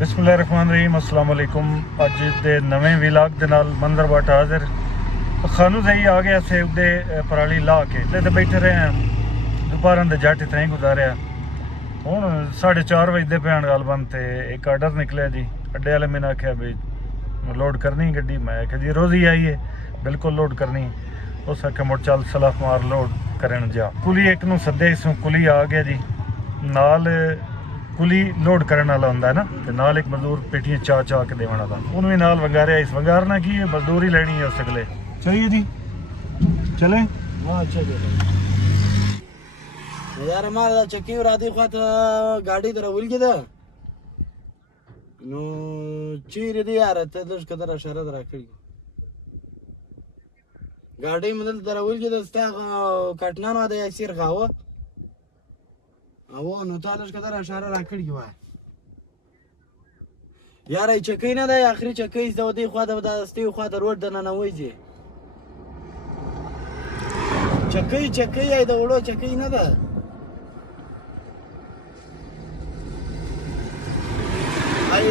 बिस्मिल्लाहिर्रहमानिर्रहीम अस्सलाम वालेकुम। अज दे नवे विलाग दे नाल मंजर बाट हाजिर। खानू सही आ गया से उदे पराली ला के ते बैठे रहे हैं दोपहर दे जट इतना ही गुजारिया। हुण 4:30 बजते पैन गल बंद थे एक आर्डर निकलिया जी। अड्डे वाले मैंने आख्या भी लोड करनी गड्डी। मैं आख्या जी रोज़ ही आई है, बिल्कुल लोड करनी। उस आख्या मुड़ चल सलाफ मार लोड करन जा। कुली एक नूं सद्दे, इसों कुली आ गया जी। नाल कुली लोड करने वाला होंदा है ना, ते नाल एक मजदूर पेटियां चा के देवन वाला, उन्होंने भी नाल वंगारिया। इस वंगारना की है, मजदूरी लेनी है उस अगले। चलिए जी चलें। हाँ चलिए यार, हमारा चक्की और आधी ख्वात गाड़ी तरह उल गया नो चीर दी यार तदश कदर इशारा तरह खड़ी गाड़ी मतलब तरह उल गया स्ता काटना ना दे सिर खाओ वो नो तदश कदर इशारा रखड़ी हुआ यार। ये चक्की ना दे आखिरी चक्की इस दो दी ख्वात बता स्ती ख्वात रोड दना ना वही जी चक्की है दौड़ो चक्की ना था आई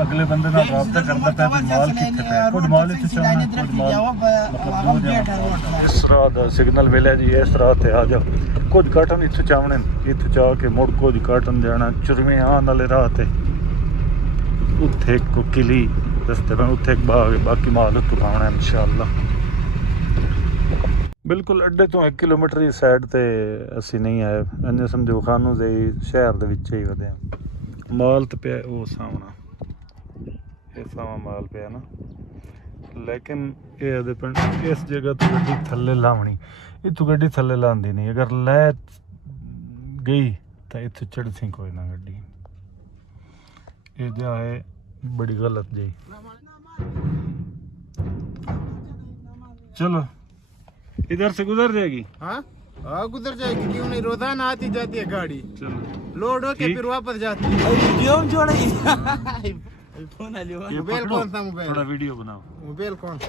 अगले बंदे ना राब्ता करता है माल किथे पे कुछ माल इत्थे चलना कुछ माल इस राह दा सिग्नल वेले जी। इस राह ते आ जाओ कुछ काटन इत्थे चावने इत्थे चा के मुड़ कुछ काटन जाना चुरमे आने वाले राह ते उत्थे को किली रस्ते में उत्थे एक बाग बाकी माल उठाना है इंशाअल्लाह। बिल्कुल अड्डे तो 1 किलोमीटर की साइड ते असी नहीं आए अन्य समझो खानू दे शहर दे विच ही वदे माल ते पे वो सामना सावा माल पे ना। लेकिन ये इस जगह तो गड्डी थल्ले लावनी इतों गड्डी थल्ले लांदी नहीं। अगर लै गई तो इतों चढ़ती कोई ना गड्डी। ये जो है बड़ी गलत जी। चलो इधर से गुजर जाएगी। हाँ गुजर जाएगी, क्यों नहीं। रोजाना आती जाती है गाड़ी, चलो लोड होके फिर वापस जाती है। क्यों जोड़ी मोबाइल कौन सा मोबाइल? थोड़ा वीडियो बनाओ। मोबाइल कौन सा?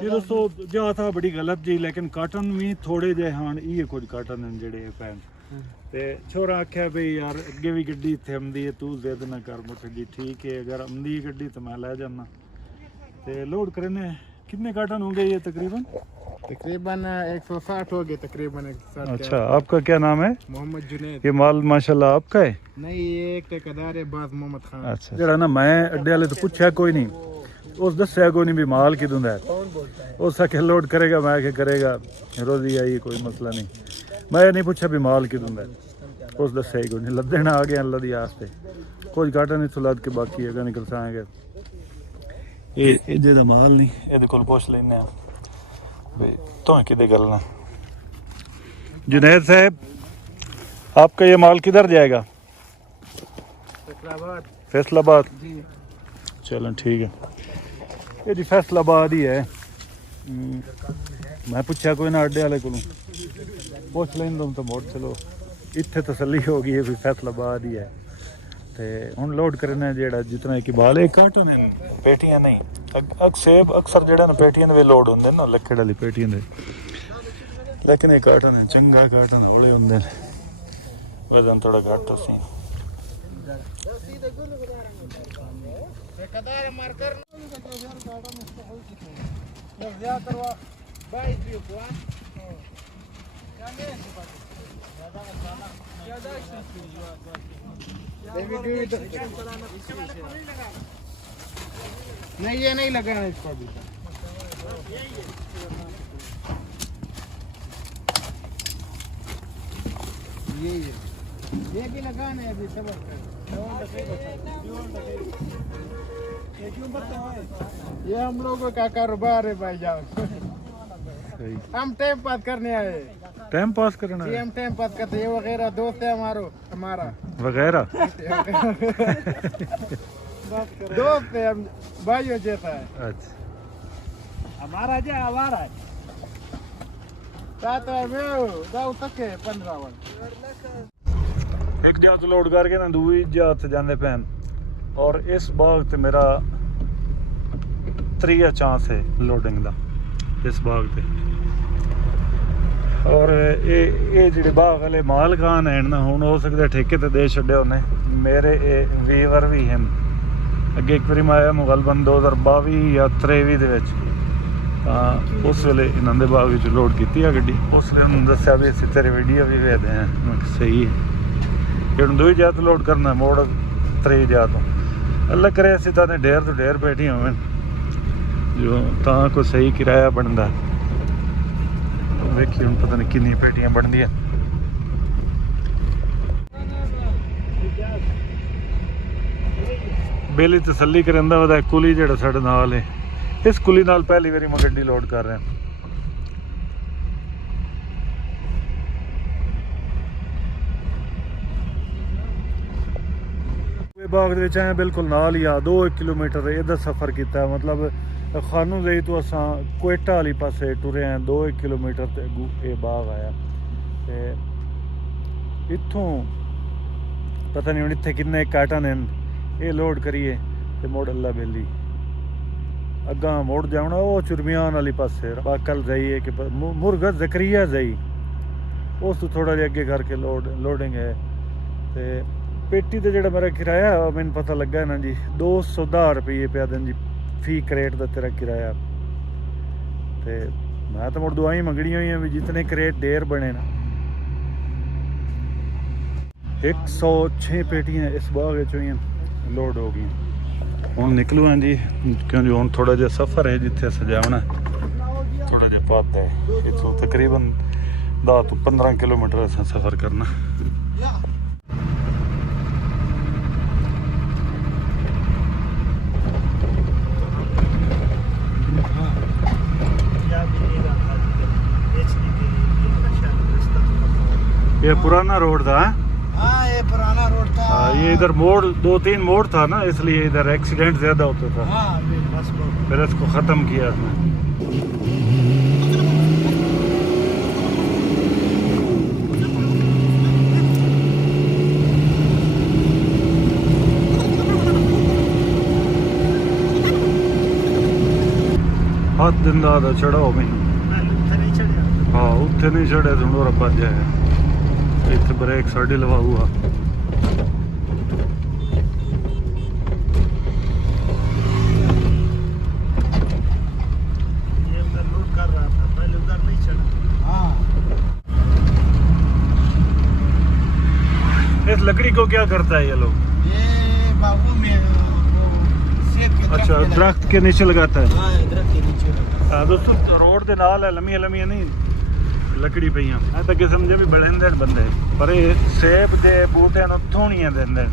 ये दोस्तों जा था बड़ी गलत जी। लेकिन काटन भी थोड़े जे हाँ ये कुछ काटन जेड़े पैन ते छोरा आख्या भाई यार अगे भी गड्डी इत्थे आंदी है, तू जिद ना कर। मुठ जी ठीक है, अगर आंदी है गड्डी तो मैं लै जाना ते लोड करने। कितने काटन होंगे ये तकरीबन? तकरीबन 160 हो गए तकरीबन। अच्छा, आपका क्या नाम है? मोहम्मद जुनैद। ये माल माशाल्लाह आपका है? नहीं, ये एक ठेकेदार है बाज मोहम्मद खान। अच्छा, जरा ना मैं अड्डे वाले तो पूछा कोई नहीं, उस दस्या कोई नहीं भी माल कि दूंदा है। उस आके लोड करेगा, मैं आके करेगा रोजी आई कोई मसला नहीं। मैं नहीं पूछा भी माल कि दूंदा है, उस दस्या ही कोई नहीं। लद्दे ना आ गया अल्लाह दी आस्ते कुछ काटा नहीं तो लद के बाकी अगर निकल साएंगे ये दा माल नहीं। ये कोल पुछ लेने तो किदे गलना। जुनैद साहब आपका ये माल किधर जाएगा? फैसलाबाद। चलो ठीक है, ये जी फैसलाबाद ही है। मैं पूछा कोई ना अड्डे वाले को ਪੁੱਛ ਲੈਂਦਾ ਤਾਂ ਮੋੜ ਚਲੋ ਇੱਥੇ ਤਸੱਲੀ ਹੋ ਗਈ ਹੈ ਵੀ ਫੈਸਲਾਬਾਦ ਹੀ ਹੈ। ਤੇ ਹੁਣ ਲੋਡ ਕਰਨਾ ਜਿਹੜਾ ਜਿਤਨਾ ਕਿ ਬਾਲ ਇਹ ਕਾਟਨ ਨੇ ਪੇਟੀਆਂ ਨਹੀਂ ਸੇਬ ਅਕਸਰ ਜਿਹੜਾ ਨਾ ਪੇਟੀਆਂ ਦੇ ਵਿੱਚ ਲੋਡ ਹੁੰਦੇ ਨਾ ਲੱਕੜ ਵਾਲੀ ਪੇਟੀਆਂ ਦੇ, ਲੇਕਿਨ ਇਹ ਕਾਟਨ ਹੈ ਚੰਗਾ ਕਾਟਨ ਹੌਲੇ ਹੁੰਦੇ ਨੇ ਵਜ਼ਨ ਥੋੜਾ ਘੱਟ ਅਸੀਂ नहीं ये नहीं लगाना इसको अभी। ये भी लगाना है अभी सबर कर। ये हम लोगों का कारोबार है भाईजान। सही हम टाइम पास करने आए। टाइम पास करना जी है हम टाइम पास करते हैं। ये वगैरह दोस्त है हमारा वगैरह दोस्त है हम भाइयों जैसा है अच्छा हमारा जो हमारा है साथ है मैं दाऊ तक है 15 वन ਇੱਕ ਜਗ੍ਹਾ ਤੋਂ ਲੋਡ ਕਰਕੇ ਨਾ ਦੂਜੀ ਜਗ੍ਹਾ ਤੇ ਜਾਂਦੇ ਪੈਣ ਔਰ ਇਸ ਬਾਗ ਤੇ ਮੇਰਾ ਤੀਆ ਚਾਂਸ ਹੈ ਲੋਡਿੰਗ ਦਾ ਇਸ ਬਾਗ ਤੇ ਔਰ ਇਹ ਜਿਹੜੇ ਬਾਗ ਵਾਲੇ ਮਾਲਕਾਨ ਹਨ ਨਾ ਹੁਣ ਹੋ ਸਕਦਾ ਠੇਕੇ ਤੇ ਦੇ ਛੱਡੇ ਉਹਨੇ ਮੇਰੇ ਇਹ ਵੀਵਰ ਵੀ ਹਨ ਅੱਗੇ ਇੱਕ ਵਾਰੀ ਮੈਂ ਆਇਆ ਮੁਗਲਬਨ 2022 ਜਾਂ 23 ਦੇ ਵਿੱਚ ਤਾਂ ਉਸ ਵੇਲੇ ਇਹਨਾਂ ਦੇ ਬਾਗ ਵਿੱਚ ਲੋਡ ਕੀਤੀ ਆ ਗੱਡੀ ਉਸ ਵੇਲੇ ਉਹਨੂੰ ਦੱਸਿਆ ਵੀ ਅਸੀਂ ਤੇਰੇ ਵੀਡੀਓ ਵੀ ਵੇਖਦੇ ਹਾਂ ਮੈਂ ਕਿਹਾ ਸਹੀ ਹੈ ਹੁਣ ਦੂਜੀ ਜਗ੍ਹਾ ਤੋਂ ਲੋਡ ਕਰਨਾ ਮੋੜ 3 ਜਗ੍ਹਾ ਤੋਂ ਅੱਲਾ ਕਰੇ ਅਸੀਂ ਤਾਂ ਢੇਰ ਤੋਂ ਢੇਰ ਬੈਠੀਆਂ ਹੋਵੇ ਜੋ ਤਾਂ ਕੋਈ ਸਹੀ ਕਿਰਾਇਆ ਬਣਦਾ ਵੇਖੀ ਹੁਣ ਪਤਾ ਨਹੀਂ ਕਿੰਨੀ ਪੇਟੀਆਂ ਬਣਦੀਆਂ ਬੇਲੀ ਤਸੱਲੀ ਕਰਨ ਦਾ ਉਹਦਾ ਕੁਲੀ ਜਿਹੜਾ ਸਾਡੇ ਨਾਲ ਹੈ ਇਸ ਕੁਲੀ ਨਾਲ ਪਹਿਲੀ ਵਾਰੀ ਮੈਂ ਗੱਡੀ ਲੋਡ ਕਰ ਰਿਹਾ ਬਾਗ ਦੇ ਵਿੱਚ ਆਏ ਬਿਲਕੁਲ ਨਾਲ ਹੀ ਆ 2 ਕਿਲੋਮੀਟਰ ਇਹਦਾ ਸਫ਼ਰ ਕੀਤਾ ਮਤਲਬ ਖਾਨੂ ਜ਼ਈ ਤੋਂ ਅਸਾਂ ਕੋਇਟਾ ਵਾਲੀ ਪਾਸੇ ਟੁਰੇ ਆ 2 ਕਿਲੋਮੀਟਰ ਤੇ ਅੱਗੂ ਇਹ ਬਾਗ ਆਇਆ ਤੇ ਇੱਥੋਂ ਪਤਾ ਨਹੀਂ ਹੁਣ ਇੱਥੇ ਕਿੰਨੇ ਕਾਟਨ ਨੇ ਇਹ ਲੋਡ ਕਰੀਏ ਤੇ ਮੋੜ ਅੱਲਾ ਬੇਲੀ ਅੱਗਾ ਮੋੜ ਜਾਣਾ ਉਹ ਚੁਰਮਿਆਨ ਵਾਲੀ ਪਾਸੇ ਬਾਕਲ ਜ਼ਈ ਹੈ ਕਿ ਮੁਰਗਾ ਜ਼ਕਰੀਆ ਜ਼ਈ ਉਸ ਤੋਂ ਥੋੜਾ ਜਿਹਾ ਅੱਗੇ ਕਰਕੇ ਲੋਡਿੰਗ ਹੈ ਤੇ पेटी का जोड़ा मेरा किराया मैंने पता लगा ना जी 210 रुपये पिया दिन जी फी करेट का तेरा किराया तो मैं तो मुड़ दुआई मंगनी हुई भी जितने करेट ढेर बने ना 106 पेटियां इस बाग हुई लोड हो गई हूँ निकलू हैं जी क्योंकि हूँ थोड़ा जहा सफ़र है जिथे सजावना थोड़ा जहा पद है इतों तकरीबन 10 तो 15 किलोमीटर अस सफ़र करना ये पुराना रोड था हाँ ये पुराना रोड था ये इधर मोड़ 2-3 मोड़ था ना इसलिए इधर एक्सीडेंट ज्यादा होता था हाँ बस फिर इसको खत्म किया इसने हाथ दिन दा चढ़ा हो मैनू हाँ उत्थे नहीं चढ़े तो और भज जाए इतने ब्रेक साढ़े लवा हुआ ये उधर लोड कर रहा था पहले उधर नहीं चढ़ा हाँ इस लकड़ी को क्या करता है ये लोग ये बाबू में सेब के अच्छा दरख्त के नीचे लगाता है हाँ दरख्त के नीचे दोस्तों रोड के नाल है लम्मिया लम्मिया नहीं लकड़ी पईयां मैं तो समझे भी बड़े बंदे पर ये सेब के बूटे थोड़ियां देंदे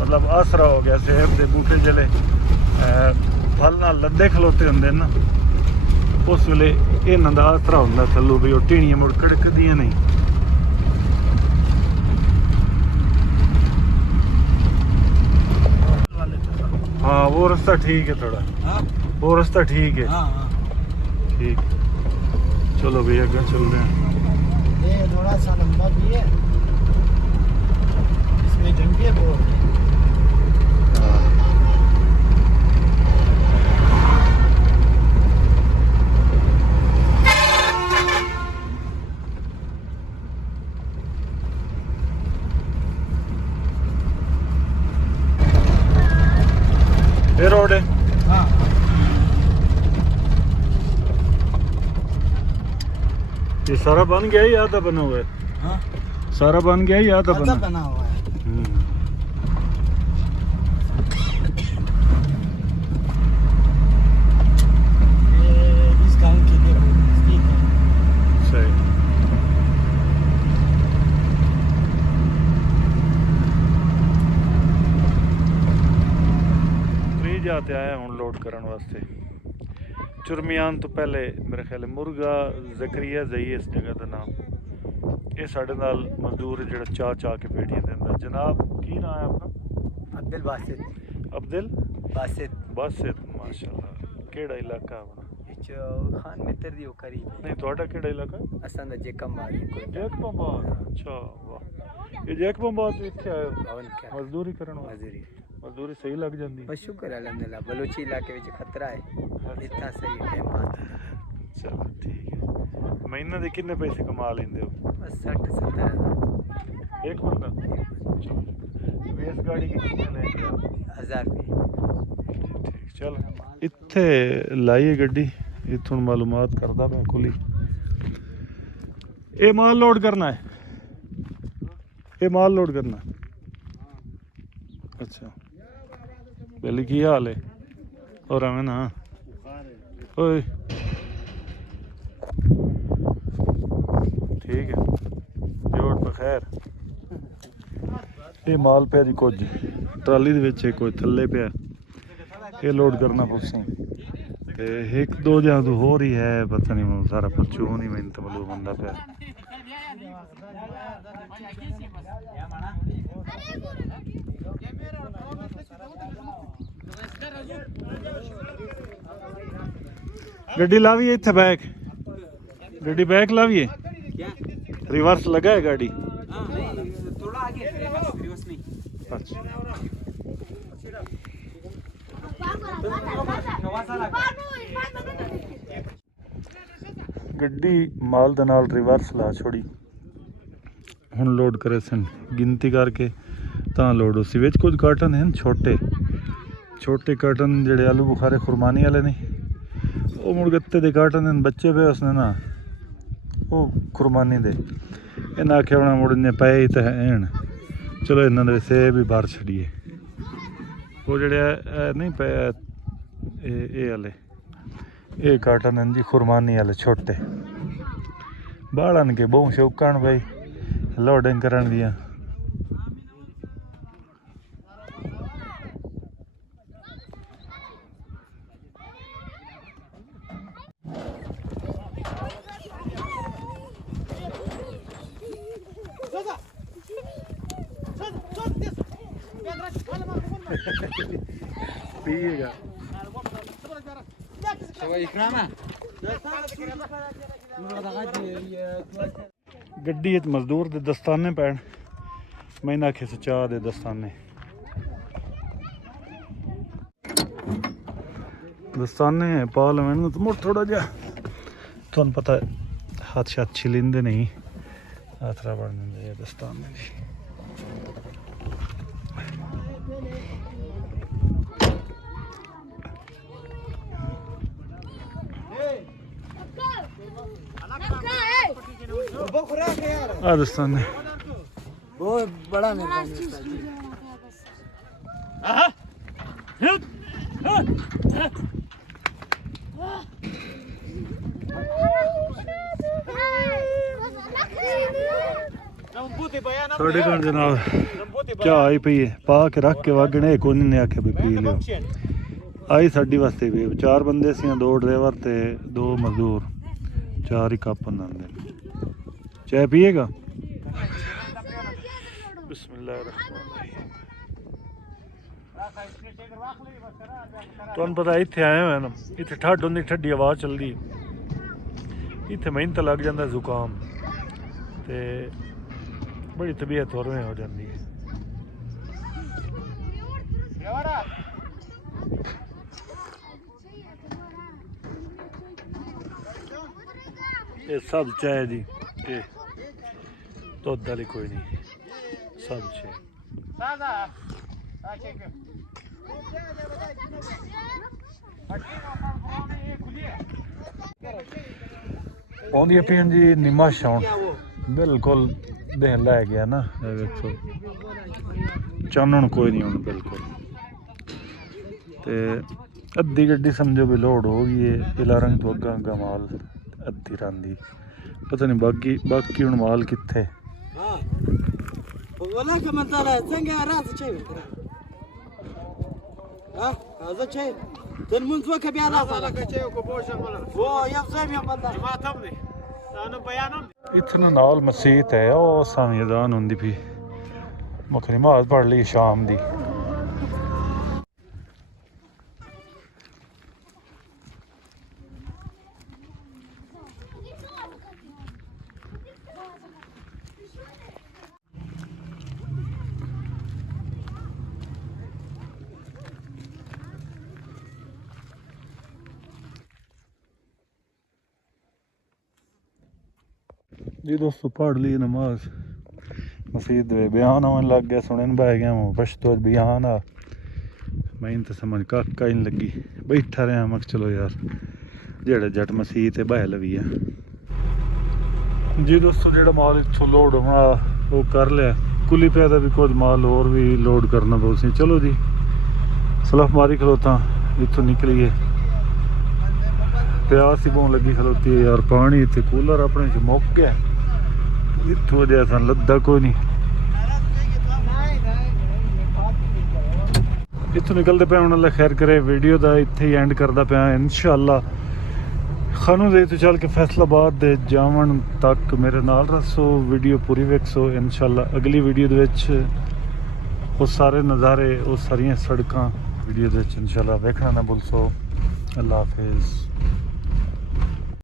मतलब आसरा हो गया सेब के बूटे जले फल नाल लद्दे खलोते होंदे ना उस वेले इन्हां दा आसरा हुंदा थल्लों भी वो टीणियां मुड़ कड़कदियां नहीं हाँ वो रास्ता ठीक है थोड़ा वो रास्ता ठीक है हाँ ठीक चलो भैया घर चल रहे हैं ये थोड़ा सा लंबा भी है, इसमें जंगे बहुत हैं। ये रोड है। हाँ ये सारा बन गया ही आधा बना हुआ है? हाँ सारा बन गया ही आधा आधा बना? बना हुआ है। ये इस गांव के लिए ठीक है। सही। जाते आए हूँ लोड करने वास्ते। चुरमियान तो पहले मेरे ख्याल मुर्गा जकरिया जई इस जगह का नाम। ये साढ़े नाल मजदूर जो चाह चाह के पेटियां देंदा। जनाब की नाम है आपका? अब्दुल बासित। अब्दुल बासित बासित माशाल्लाह। केड़ा इलाका अपना? खान मित्र दी करीब नहीं थोड़ा केड़ा इलाका? असां दा जेकमबाद जैकबाबाद। अच्छा वाह। ये जैकबाबाद इत्थे आए हो मजदूरी करन वास्ते? मजदूरी सही लग जाती? बस शुक्र अल्हम्दुलिल्लाह। बलोची इलाके में खतरा है, इतना सही टाइम पास। चलो ठीक है। महीने के कितने पैसे कमा लेंदे हो? बस 60-70 हज़ार एक बंदा? चलो वेस गाड़ी के कितने लेंगे आप? 1000 रुपये। ठीक चलो इत्थे लाइए गड्डी। इत्थों मालूमात करदा मैं खुली। ये माल लोड करना है? ये माल लोड करना है? अच्छा पहले की हाल है? और हमें ना ओए ठीक है जोड़ बखैर। ये माल पे जी कुछ ट्राली दे विच कोई थल्ले पे ये लोड करना पुसी ते एक दो जहाँ तो हो रही है पता नहीं मैं सारा परचून ही मैंने तो मालूम बंदा पे। गड्डी लावी इत्थे बैक गड्डी बैक लावी रिवर्स लगा है गाड़ी? थोड़ा आगे रिवर्स नहीं। अच्छा गड्डी माल दे नाल रिवर्स ला छोड़ी। हुण लोड करे सन गिनती करके तां लोड उसी विच कुछ कार्टन हैं छोटे छोटे कार्टन जेड़े आलू बुखारे खुरमानी वाले ने वो मुड़ गत्ते दे कार्टन हैं बच्चे पे उसने ना वो खुरमानी दे इन्हें आख्या होना मुड़ इन्ने पे ही तो हैं। चलो इन्हों ने सेब भी बाहर छड़िए वो जेड़े नहीं पे ये वाले ये कार्टन हैं जी खुरमानी वाले छोटे बालन के बहु शौकन भाई लोडिंग करन दियां। पिएगा गड्डी मजदूर दे दस्ताने पैन मैंने आखे से चाह दे दस्ताने दस्ताने पा लवें तो मुड़ थोड़ा जा तुहानू पता हाथ शाथ छिलिंदे नहीं हाथरा बन जाते दस्ताने दी। दस्तान बहुत बड़ा मेहरबानी साढ़े घर जनाब क्या आई पई है पा के रख के वागने को ने आखे भी पी लियो आई साड़ी वास्ते भी 4 बंदे सी 2 ड्राइवर ते 2 मजदूर 4 ही कप बनाते चाय पिएगा? तुहानू पता इत्थे आए हुए ना इत्थे ठंड होंदी ठंडी हवा चलदी इत्थे मेहनत लग जाता जुकाम ਤੇ ਬੜੀ ਤਬੀਅਤ ਉਵੇਂ ਹੋ ਜਾਂਦੀ ਹੈ। ਇਹ ਸਭ ਚਾਹ ਜੀ, ਇਹ ਦੁੱਧ ਵਾਲੀ ਕੋਈ ਨਹੀਂ, ਸਭ ਚਾਹ। ਆਉਂਦੀਆਂ ਪਈਆਂ ਜੀ ਨਿੰਮਾ ਛਾਉਣ, ਬਿਲਕੁਲ ਦੇਣ ਲੈ ਗਿਆ ਨਾ। ਇਹ ਵੇਖੋ ਚਾਨਣ ਕੋਈ ਨਹੀਂ ਹੁਣ ਬਿਲਕੁਲ। ਤੇ ਅੱਧੀ ਗੱਡੀ ਸਮਝੋ ਵੀ ਲੋਡ ਹੋ ਗਈ ਹੈ। ਪੀਲਾ ਰੰਗ ਤੋਂ ਅੱਗਾ ਅੱਗਾ ਮਾਲ ਅੱਧੀ ਰਾਂਦੀ, ਪਤਾ ਨਹੀਂ ਬਾਕੀ ਹੁਣ ਮਾਲ ਕਿੱਥੇ। इतना नाल मसीत है और सामी अजान होंदी भी मक्खी नमाज पढ़ ली शाम दी। जी दोस्तों पढ़ ली नमाज मसीद वे बयान आने लग गया, सुनने बह गया हूँ पछतो बयान आ। मैं तो समझ काका ही नहीं लगी, बैठा रहा मैं चलो यार जेड़ा जट मसीह ते बह लवी है। जी दोस्तों जेड़ा माल इत्थों लोड होना वो कर लिया, कुली पे भी कुछ माल और भी लोड करना बहुत सी। चलो जी सलफ मारी खलोता इत्थों निकलीए, प्यास ही बहुत लगी खलोती है यार। पानी इतने कूलर अपने च मुक गया, इत्थों जैसा लद्दा कोई नहीं। इत्थों निकलते पे हूँ, अल्लाह खैर करे। वीडियो का इत्थे ही एंड करता पाया इंशाअल्लाह। खानू दे तो चल के फैसलाबाद दे जावन तक मेरे नाल रसो, वीडियो पूरी वेखसो इंशाअल्लाह। अगली वीडियो दे विच वो सारे नज़ारे वो सारियां सड़कां वीडियो दे विच इंशाअल्लाह वेखना ना भुलसो। अल्लाह हाफिज़।